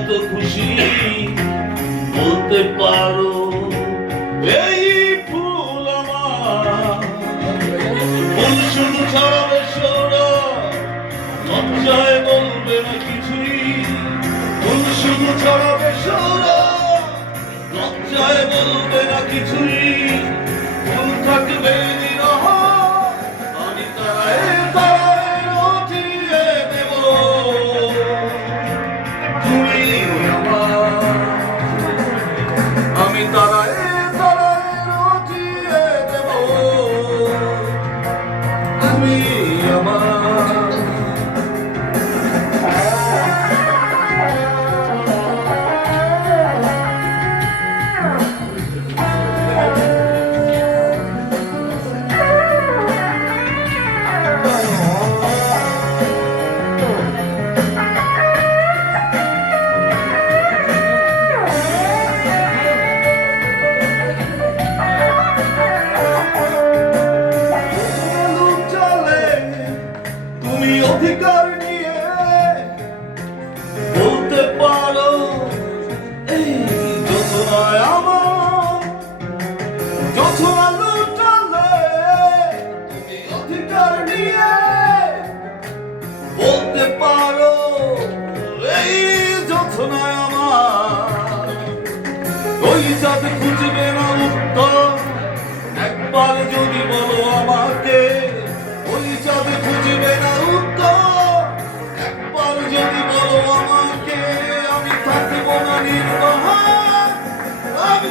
যত খুশি বলতে পারো এই ফুল আমার ফুল শুধু ছড়াবে সৌরভ লজ্জায় বলবে না কিছুই ফুল শুধু ছড়াবে সৌরভ লজ্জায় বলবে না কিছুই ফুল থাকবে নিরহ আমি তারায় তারায় রটিয়ে দেব তুমি আমার আমি তারায় তারায় রটিয়ে দেব তুমি আমার অধিকার নিয়ে বলতে পারো এই যোচনায় আমার যোচনা লুটালে তুমি অধিকার নিয়ে বলতে পারো এই যোচনায় আমার ওই চাঁদ খুঁজবে না উত্তর একবার যদি বলো আমাকে ওই চাঁদ খুঁজবে না উত্তর একবার যদি বলো আমাকে আমি থাকবো না নির্বাহ আমি